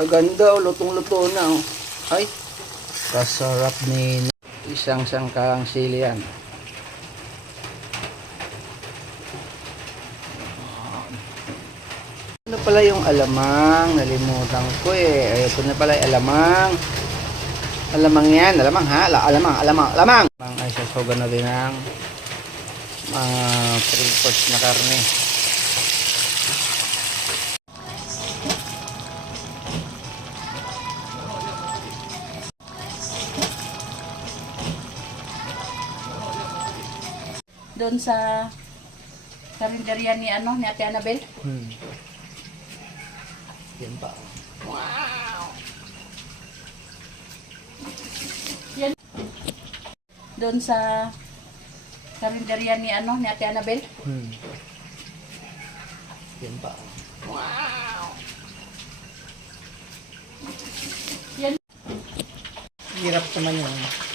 Kaganda, oh, lutong-luto na. Oh. Ay, kasarap ni isang sangkang sili yan. Ano pala yung alamang? Nalimutan ko eh. Ay, ito na pala yung alamang. Alamang yan. Alamang ha? Alamang. Ay, sasogan na din ng pre-cooked na karne. Doon sa karinderya ni Ate Annabel. Yan pa. Wow! Yan. Doon sa karinderya ni Ate Annabel. Yan pa. Wow! Yan. Hirap naman yun.